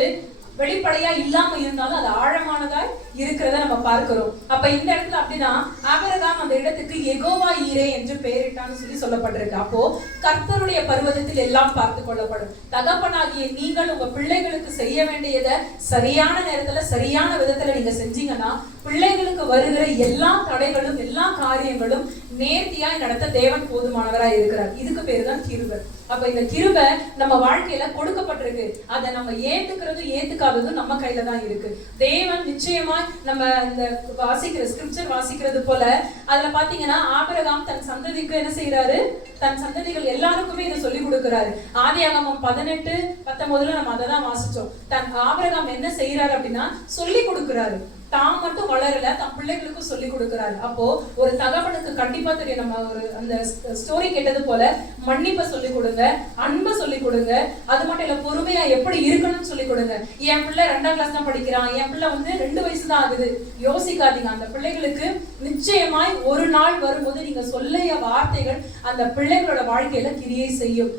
வெளிப்படையா இல்லாம இருந்தாலும் அது ஆழமானதா இருக்கிறத நம்ம பார்க்கிறோம். அப்ப இந்த இடத்துல அப்படிதான் ஆபிரகாம் அந்த இடத்துக்கு யெகோவா ஈரே என்று பெயரிட்டான்னு சொல்லி சொல்லப்பட்டிருக்கு. அப்போ கர்த்தருடைய பர்வதத்தில் எல்லாம் பார்த்து கொள்ளப்படும். தகப்பனாகிய நீங்கள் உங்க பிள்ளைகளுக்கு செய்ய வேண்டியதை சரியான நேரத்துல சரியான விதத்துல நீங்க செஞ்சீங்கன்னா பிள்ளைகளுக்கு வருகிற எல்லா தடைகளும் எல்லா காரியங்களும் நேர்த்தியாய் நடத்த தேவன் போதுமானவராய் இருக்கிறார். இதுக்கு பேரு தான் கிருபை. அப்ப இந்த கிருபை நம்ம வாழ்க்கையில கொடுக்கப்பட்டிருக்கு. அதை நம்ம ஏத்துக்கிறதும் ஏத்துக்காததும் நம்ம கையில தான் இருக்கு. தேவன் நிச்சயமா நம்ம இந்த வாசிக்கிற ஸ்கிரிப்சர் வாசிக்கிறது போல அதுல பாத்தீங்கன்னா ஆபிரகாம் தன் சந்ததிக்கு என்ன செய்யறாரு, தன் சந்ததிகள் எல்லாருக்குமே இதை சொல்லி கொடுக்கிறாரு. ஆதியாகமம் 18-19 நம்ம அதை தான் வாசிச்சோம். தன் ஆபிரகாம் என்ன செய்யறாரு அப்படின்னா சொல்லி கொடுக்கிறாரு. தாம் மட்டும் வளரல, தம் பிள்ளைகளுக்கும் சொல்லி கொடுக்கிறாரு. அப்போ ஒரு தகவனுக்கு கண்டிப்பா தெரியும், நம்ம ஒரு அந்த ஸ்டோரி கேட்டது போல மன்னிப்பை சொல்லி கொடுங்க, அன்பை சொல்லி கொடுங்க, அது மட்டும் இல்ல பொறுமையா எப்படி இருக்கணும்னு சொல்லி கொடுங்க. என் பிள்ளை 2ஆம் கிளாஸ் தான் படிக்கிறான், என் பிள்ளை வந்து 2 வயசு தான் ஆகுது, யோசிக்காதீங்க. அந்த பிள்ளைகளுக்கு நிச்சயமாய் ஒரு நாள் வரும்போது நீங்க சொல்லிய வார்த்தைகள் அந்த பிள்ளைகளோட வாழ்க்கையில கிரியை செய்யும்.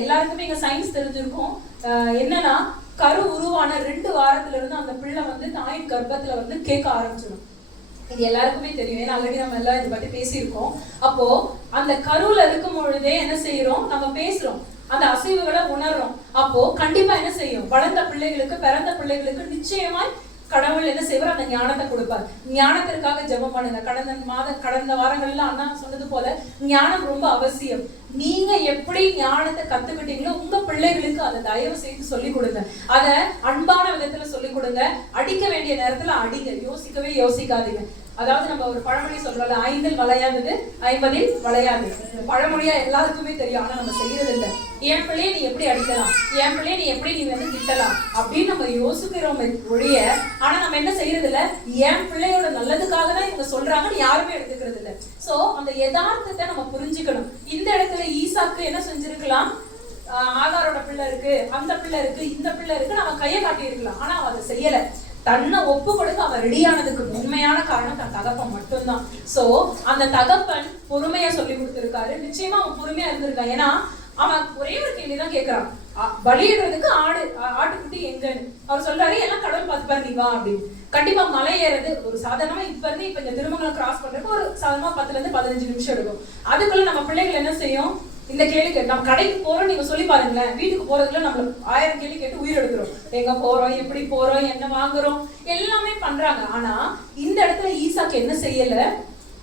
எல்லாருக்குமே இங்க சயின்ஸ் தெரிஞ்சிருக்கும். என்னன்னா கரு உருவான 2 வாரத்துல இருந்து அந்த பிள்ளை வந்து தாயின் கர்ப்பத்துல வந்து கேட்க ஆரம்பிச்சிடும். இது எல்லாருக்குமே தெரியும், ஏன்னா ஆல்ரெடி நம்ம எல்லாம் இதை பத்தி பேசியிருக்கோம். அப்போ அந்த கருவுல இருக்கும் பொழுதே என்ன செய்யறோம், நம்ம பேசுறோம், அந்த அசைவுகளை உணர்றோம். அப்போ கண்டிப்பா என்ன செய்யும், வளர்ந்த பிள்ளைகளுக்கு பிறந்த பிள்ளைகளுக்கு நிச்சயமா கடவுள் என்ன செய்வார், அந்த ஞானத்தை கொடுப்பார். ஞானத்திற்காக ஜெபம் பண்ணுங்க. கடந்த வாரங்கள்ல அண்ணா சொன்னது போல ஞானம் ரொம்ப அவசியம். நீங்க எப்படி ஞானத்தை கத்துக்கிட்டீங்களோ உங்க பிள்ளைகளுக்கு அதை தயவு செய்து சொல்லிக் கொடுங்க. அதை அன்பான விதத்துல சொல்லிக் கொடுங்க. அடிக்க வேண்டிய நேரத்துல அடிங்க, யோசிக்காதீங்க. அதாவது நம்ம ஒரு பழமொழி சொல்றோம்ல, 5இல் வளையாதது 50இல் வளையாது. பழமொழியா எல்லாருக்குமே தெரியும், ஆனா நம்ம செய்யறது இல்லை. என் பிள்ளைய நீ எப்படி அடிக்கலாம், என் பிள்ளைய நீ எப்படி நீ வந்து திட்டலாம் அப்படின்னு நம்ம யோசிக்கிறோம் ஒழிய, ஆனா நம்ம என்ன செய்யறது இல்ல, என் பிள்ளையோட நல்லதுக்காக தான் இவங்க சொல்றாங்கன்னு யாருமே எடுத்துக்கிறது இல்லை. சோ அந்த யதார்த்தத்தை நம்ம புரிஞ்சுக்கணும். இந்த இடத்துல ஈசாக்கு என்ன செஞ்சிருக்கலாம், ஆகாரோட பிள்ளை இருக்கு, அந்த பிள்ளை இருக்கு, இந்த பிள்ளை இருக்கு, நம்ம கையை காட்டி இருக்கலாம். ஆனா அவ அதை செய்யல. தன்னை ஒப்பு கொடுக்க அவன் ரெடியானதுக்கு உண்மையான காரணம் தன் தகப்பன் மட்டும்தான். சோ அந்த தகப்பன் பொறுமையா சொல்லி கொடுத்திருக்காரு. நிச்சயமா அவன் பொறுமையா இருந்திருக்கான். ஏன்னா அவன் ஒரே ஒரு கேள்விதான் கேட்கிறான், பலியிடுறதுக்கு ஆட்டுக்குட்டி எங்கன்னு. அவர் சொல்றாரு, எல்லாம் கடவுள் பார்த்துப்பாரு, நீ வா அப்படின்னு. கண்டிப்பா மலை ஏறது ஒரு சாதாரணமா இப்ப இந்த திருமங்கலம் கிராஸ் பண்றதுக்கு ஒரு சாதாரணமா 10-15 நிமிஷம் எடுக்கும். அதுக்குள்ள நம்ம பிள்ளைகள் என்ன செய்யும், இந்த கேள்வி கேட்டு நம்ம கடைக்கு போறோம், நீங்க சொல்லி பாருங்களேன், வீட்டுக்கு போறதுக்குள்ள நம்ம 1000 கேள்வி கேட்டு உயிர் எடுக்கிறோம். எங்க போறோம், எப்படி போறோம், என்ன வாங்குறோம், எல்லாமே பண்றாங்க. ஆனா இந்த இடத்துல ஈசாக்கு என்ன செய்யல,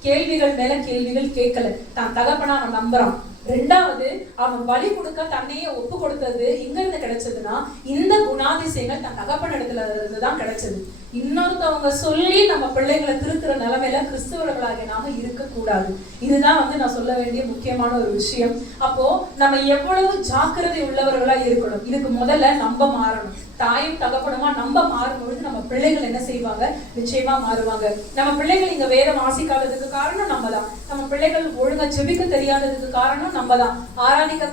கேள்விகள் மேல கேள்விகள் கேட்கல. தான் தகப்பனா அவன் நம்புறான். 2வது அவன் பலி கொடுக்க தன்னையே ஒப்பு கொடுத்தது எங்க இருந்து கிடைச்சதுன்னா, இந்த குணாதிசயங்கள் தன் தகப்பன் இடத்துல இருந்துதான் கிடைச்சது. இன்னொருத்தவங்க சொல்லி நம்ம பிள்ளைகளை திருத்துற நிலைமையில கிறிஸ்தவர்களாக நாம இருக்கக்கூடாது. இதுதான் வந்து நான் சொல்ல வேண்டிய முக்கியமான ஒரு விஷயம். அப்போ நம்ம எவ்வளவு ஜாக்கிரதை உள்ளவர்களா இருக்கணும். இதுக்கு முதல்ல நம்ம மாறணும். தாயும் தகப்பனுமா நம்ம மாறும்பொழுது நம்ம பிள்ளைகள் என்ன செய்வாங்க, நிச்சயமா மாறுவாங்க. நம்ம பிள்ளைகள் இங்க வேதம் வாசிக்காததுக்கு காரணம் நம்ம தான். நம்ம பிள்ளைகள் ஒழுங்கா செபிக்க தெரியாததுக்கு காரணம் நம்ம தான். ஆராதிக்க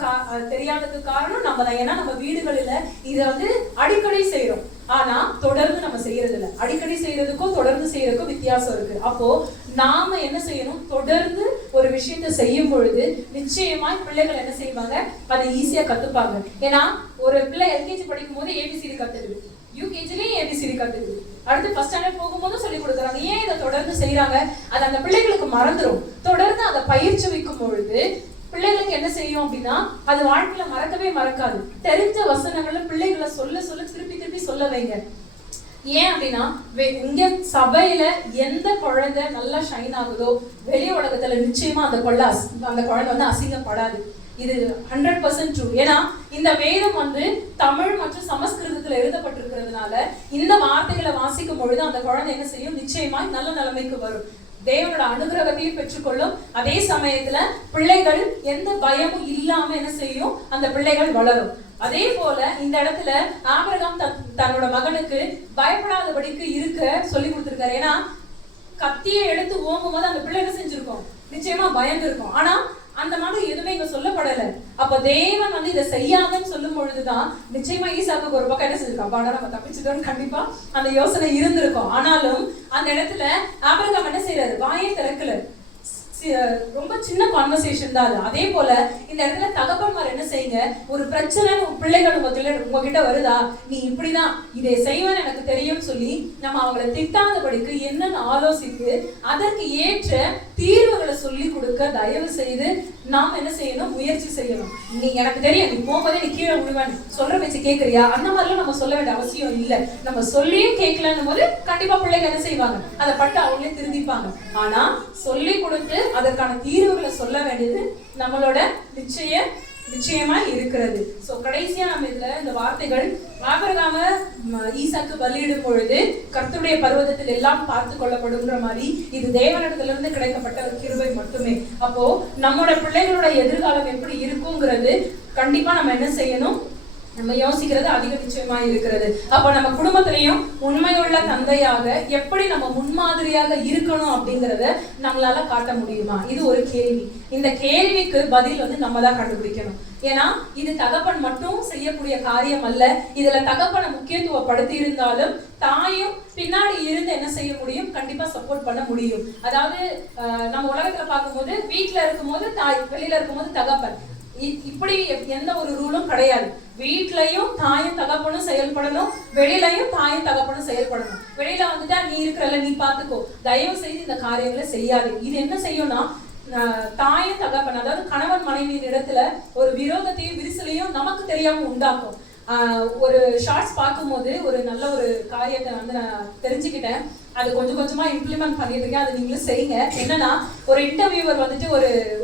தெரியாததுக்கு காரணம் நம்ம தான். ஏன்னா நம்ம வீடுகளில இதை வந்து அடிக்கடி செய்யறோம், ஆனா தொடர்ந்து நம்ம செய்யறது இல்லை. அடிக்கடி செய்யறதுக்கும் தொடர்ந்து செய்யறதுக்கும் வித்தியாசம் இருக்கு. அப்போ நாம என்ன செய்யணும், தொடர்ந்து ஒரு விஷயத்தை செய்யும் பொழுது நிச்சயமா பிள்ளைகள் என்ன செய்வாங்க, அதை ஈஸியா கத்துப்பாங்க. ஏன்னா ஒரு பிள்ளை எல்கேஜி படிக்கும் போது ஏபிசிடி கத்துக்குது, யூகேஜிலயும் ஏபிசிடி கத்துக்குது, அடுத்து ஃபர்ஸ்ட் ஸ்டாண்டர்ட் போகும்போது சொல்லி கொடுக்குறாங்க. ஏன் இதை தொடர்ந்து செய்யறாங்க, அது அந்த பிள்ளைகளுக்கு மறந்துடும். தொடர்ந்து அதை பயிற்சி வைக்கும் பொழுது பிள்ளைகளுக்கு என்ன செய்யும் அப்படின்னா, அது வாழ்க்கையில மறக்கவே மறக்காது. தெரிஞ்ச வசனங்களை பிள்ளைகளை சொல்ல சொல்ல திருப்பி திருப்பி சொல்ல வைங்க. ஏன் அப்படின்னா, இங்க சபையில எந்த குழந்தை நல்லா ஷைன் ஆகுதோ வெளி உலகத்துல நிச்சயமா அந்த குழந்தை வந்து அசிங்கப்படாது. இது 100% ட்ரூ. ஏன்னா இந்த வேதம் வந்து தமிழ் மற்றும் சமஸ்கிருதத்துல எழுதப்பட்டிருக்கிறதுனால இந்த வார்த்தைகளை வாசிக்கும் பொழுது அந்த குழந்தை என்ன செய்யும், நிச்சயமா நல்ல நிலைமைக்கு வரும், தேவனோட அனுகிரகத்தையும் பெற்றுக்கொள்ளும். அதே சமயத்துல பிள்ளைகள் எந்த பயமும் இல்லாம என்ன செய்யும், அந்த பிள்ளைகள் வளரும். அதே போல இந்த இடத்துல ஆபிரகாம் தன்னோட மகனுக்கு பயப்படாதபடிக்கு இருக்க சொல்லி கொடுத்திருக்காரு. ஏன்னா கத்தியை எடுத்து ஓங்கும் போது அந்த பிள்ளை என்ன செஞ்சிருக்கும், நிச்சயமா பயந்து இருக்கும். ஆனா அந்த மாதிரி எதுவுமே இங்க சொல்லப்படல. அப்ப தேவன் வந்து இதை செய்யாதுன்னு சொல்லும் பொழுதுதான் நிச்சயமா ஈசாக்கு ஒரு பக்கம் என்ன செஞ்சிருக்கான், பாடா நம்ம தப்பிச்சுட்டோம்னு கண்டிப்பா அந்த யோசனை இருந்திருக்கும். ஆனாலும் அந்த இடத்துல ஆபிரகாம் என்ன செய்யறாரு, வாயை திறக்கல. ரொம்ப சின்ன கான்வர்சேஷன் தான் அது. அதே போல இந்த இடத்துல தகப்பன்மார் என்ன செய்யுங்க, ஒரு பிரச்சனை பிள்ளைகள் உங்ககிட்ட வருதா, நீ இப்படிதான் இதை செய்வேன்னு எனக்கு தெரியும் சொல்லி நம்ம அவங்களை திட்டாதபடிக்கு என்னன்னு ஆலோசித்து அதற்கு ஏற்ற தீர்வுகளை சொல்லி கொடுக்க தயவு செய்து நாம் என்ன செய்யணும், முயற்சி செய்யணும். நீ எனக்கு தெரியும், நீ போகும்போதே நீ கீழே விடுவேன், சொல்ற பேச்சு கேட்கறியா, அந்த மாதிரிலாம் நம்ம சொல்ல வேண்டிய அவசியம் இல்லை. நம்ம சொல்லியும் கேட்கலன்னும் போது கண்டிப்பா பிள்ளைங்க என்ன செய்வாங்க, அதை பட்டு அவங்களே திருந்திப்பாங்க. ஆனா சொல்லி கொடுத்து அதற்கான தீர்வுகளை சொல்ல வேண்டியது நம்மளோட நிச்சயமா இருக்கிறது. சோ கடைசியா நம்ம இதுல இந்த வார்த்தைகள், ஆபிரகாம ஈசாக்கு பலியிடும் பொழுது கர்த்தருடைய பர்வதத்தில் எல்லாம் பார்த்து கொள்ளப்படும்ன்ற மாதிரி இது தேவனிடத்திலிருந்து கிடைக்கப்பட்ட ஒரு கிருபை மட்டுமே. அப்போ நம்மளோட பிள்ளைகளோட எதிர்காலம் எப்படி இருக்குங்கிறது கண்டிப்பா நம்ம என்ன செய்யணும், நம்ம யோசிக்கிறது அதிக நிச்சயமா இருக்கிறது. அப்ப நம்ம குடும்பத்திலையும் உண்மையுள்ள தந்தையாக எப்படி நம்ம முன்மாதிரியாக இருக்கணும் அப்படிங்கறத நம்மளால காட்ட முடியுமா, இது ஒரு கேள்வி. இந்த கேள்விக்கு பதில் வந்து நம்ம தான் கண்டுபிடிக்கணும். ஏன்னா இது தகப்பன் மட்டும் செய்யக்கூடிய காரியம் அல்ல. இதுல தகப்பனை முக்கியத்துவப்படுத்தி இருந்தாலும் தாயும் பின்னாடி இருந்து என்ன செய்ய முடியும், கண்டிப்பா சப்போர்ட் பண்ண முடியும். அதாவது நம்ம உலகத்துல பார்க்கும்போது வீட்டுல இருக்கும்போது தாய், வெளியில இருக்கும்போது தகப்பன், இப்படி எந்த ஒரு ரூலும் கிடையாது. வீட்லயும் தாயும் தகப்பனும் செயல்படணும், வெளியிலையும் தாயும் தகப்பனும் செயல்படணும். வெளியில வந்துட்டா நீ இருக்கிறல்ல, நீ பாத்துக்கோ, தயவு செய்து இந்த காரியங்களை செய்யாது. இது என்ன செய்யும்னா, தாயும் தகப்பன் அதாவது கணவன் மனைவியின் இடத்துல ஒரு விரோதத்தையும் விரிசலையும் நமக்கு தெரியாம உண்டாக்கும். ஒரு ஷார்ட்ஸ் பார்க்கும்போது ஒரு நல்ல ஒரு காரியத்தை வந்து நான் தெரிஞ்சுக்கிட்டேன். அது கொஞ்சம் கொஞ்சமா இம்ப்ளிமெண்ட் பண்ணிட்டு இருக்கேன், அதை நீங்களும் செய்யுங்க. என்னன்னா, ஒரு இன்டர்வியூவர் வந்துட்டு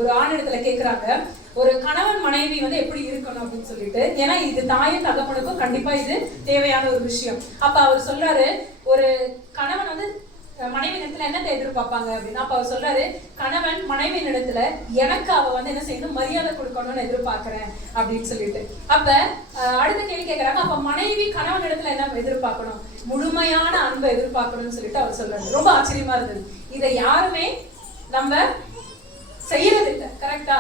ஒரு ஆண் இடத்துல கேட்கிறாங்க, ஒரு கணவன் மனைவி வந்து எப்படி இருக்கணும் அப்படின்னு சொல்லிட்டு. ஏன்னா இது தாயும் தகப்பனுக்கும் கண்டிப்பா இது தேவையான ஒரு விஷயம். அப்ப அவர் சொல்றாரு, ஒரு கணவன் வந்து மனைவி இடத்துல என்னத்தை எதிர்பார்ப்பாங்க அப்படின்னு. அப்ப அவர் சொல்றாரு, கணவன் மனைவியின் இடத்துல எனக்கு அவ வந்து என்ன செய்யணும், மரியாதை கொடுக்கணும்னு எதிர்பார்க்கிறேன் அப்படின்னு சொல்லிட்டு. அப்ப அடுத்த கேள்வி கேட்கறாங்க, அப்ப மனைவி கணவன் இடத்துல என்ன எதிர்பார்க்கணும், முழுமையான அன்பை எதிர்பார்க்கணும்னு சொல்லிட்டு அவர் சொல்றாரு. ரொம்ப ஆச்சரியமா இருந்தது. இதை யாருமே நம்ம செய்யறது இல்லை, கரெக்டா?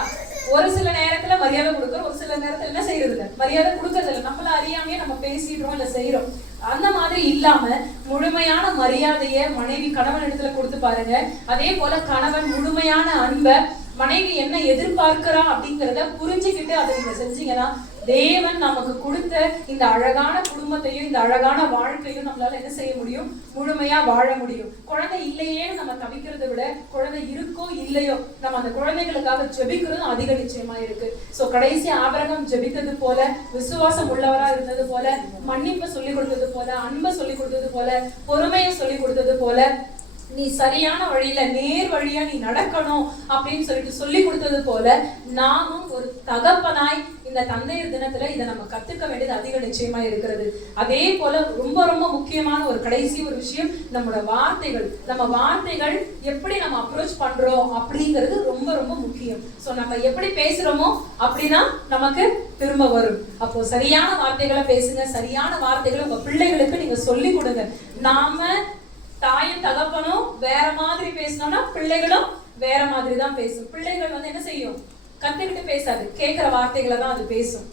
ஒரு சில நேரத்துல மரியாதை கொடுக்கறோம், ஒரு சில நேரத்துல என்ன செய்யறது இல்லை, மரியாதை கொடுக்கறது இல்லை. நம்மள அறியாமையே நம்ம பேசிடுறோம் இல்ல செய்யறோம். அந்த மாதிரி இல்லாம முழுமையான மரியாதைய மனைவி கணவன் இடத்துல கொடுத்து பாருங்க. அதே போல கணவன் முழுமையான அன்பை மனைவி என்ன எதிர்பார்க்கிறா அப்படிங்கிறத புரிஞ்சுக்கிட்டு அதை நீங்க செஞ்சீங்கன்னா தேவன் நமக்கு கொடுத்த இந்த அழகான குடும்பத்தையும் இந்த அழகான வாழ்க்கையும் நம்மளால என்ன செய்ய முடியும், முழுமையா வாழ முடியும். குழந்தை இல்லையேன்னு நம்ம தவிக்கிறதை விட குழந்தை இருக்கோ இல்லையோ நம்ம அந்த குழந்தைகளுக்காக ஜெபிக்கிறதும் அதிக நிச்சயமா இருக்கு. சோ கடைசி ஆபிரகாம் ஜெபித்தது போல, விசுவாசம் உள்ளவரா இருந்தது போல, மன்னிப்பை சொல்லி கொடுத்தது போல, அன்பை சொல்லி கொடுத்தது போல, பொறுமையை சொல்லி கொடுத்தது போல, நீ சரியான வழியில நேர் வழியா நீ நடக்கணும் அப்படின்னு சொல்லிட்டு சொல்லி கொடுத்தது போல, நாமும் ஒரு தகப்பனாய் இந்த தந்தையர் தினத்துல இதை நம்ம கத்துக்க வேண்டியது அதிக நிச்சயமா இருக்கிறது. அதே போல ரொம்ப ரொம்ப முக்கியமான ஒரு கடைசி ஒரு விஷயம், நம்மளோட வார்த்தைகள். நம்ம வார்த்தைகள் எப்படி நம்ம அப்ரோச் பண்றோம் அப்படிங்கிறது ரொம்ப ரொம்ப முக்கியம். சோ நம்ம எப்படி பேசுறோமோ அப்படிதான் நமக்கு திரும்ப வரும். அப்போ சரியான வார்த்தைகளை பேசுங்க, சரியான வார்த்தைகளை உங்க பிள்ளைகளுக்கு நீங்க சொல்லி கொடுங்க. நாம தாயும் தகப்பனும் வேற மாதிரி பேசணும்னா பிள்ளைகளும் வேற மாதிரி தான் பேசும். பிள்ளைகள் வந்து என்ன செய்யும், கத்துக்கிட்டு பேசாது, கேட்கிற வார்த்தைகளை தான் அது பேசும்.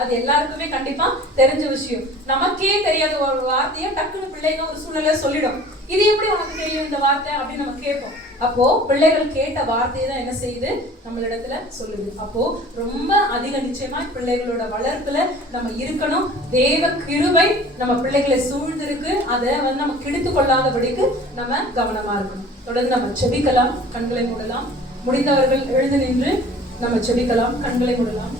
அது எல்லாருக்குமே கண்டிப்பா தெரிஞ்ச விஷயம். நமக்கே தெரியாத ஒரு வார்த்தையை டக்குன்னு பிள்ளைங்க ஒரு சூழ்நிலை சொல்லிடும். இது எப்படி உனக்கு தெரியும் இந்த வார்த்தை அப்படின்னு நம்ம கேட்போம். அப்போ பிள்ளைகள் கேட்ட வார்த்தையை தான் என்ன செய்யுது, நம்மளிடத்துல சொல்லுது. அப்போ ரொம்ப அதிக நிச்சயமா பிள்ளைகளோட வளர்ப்புல நம்ம இருக்கணும். தேவ கிருபை நம்ம பிள்ளைகளை சூழ்ந்திருக்கு. அதை வந்து நம்ம கெடுத்து கொள்ளாதபடிக்கு நம்ம கவனமா இருக்கணும். தொடர்ந்து நம்ம செபிக்கலாம். கண்களை மூடலாம். முடிந்தவர்கள் எழுந்து நின்று நம்ம செபிக்கலாம். கண்களை மூடலாம்.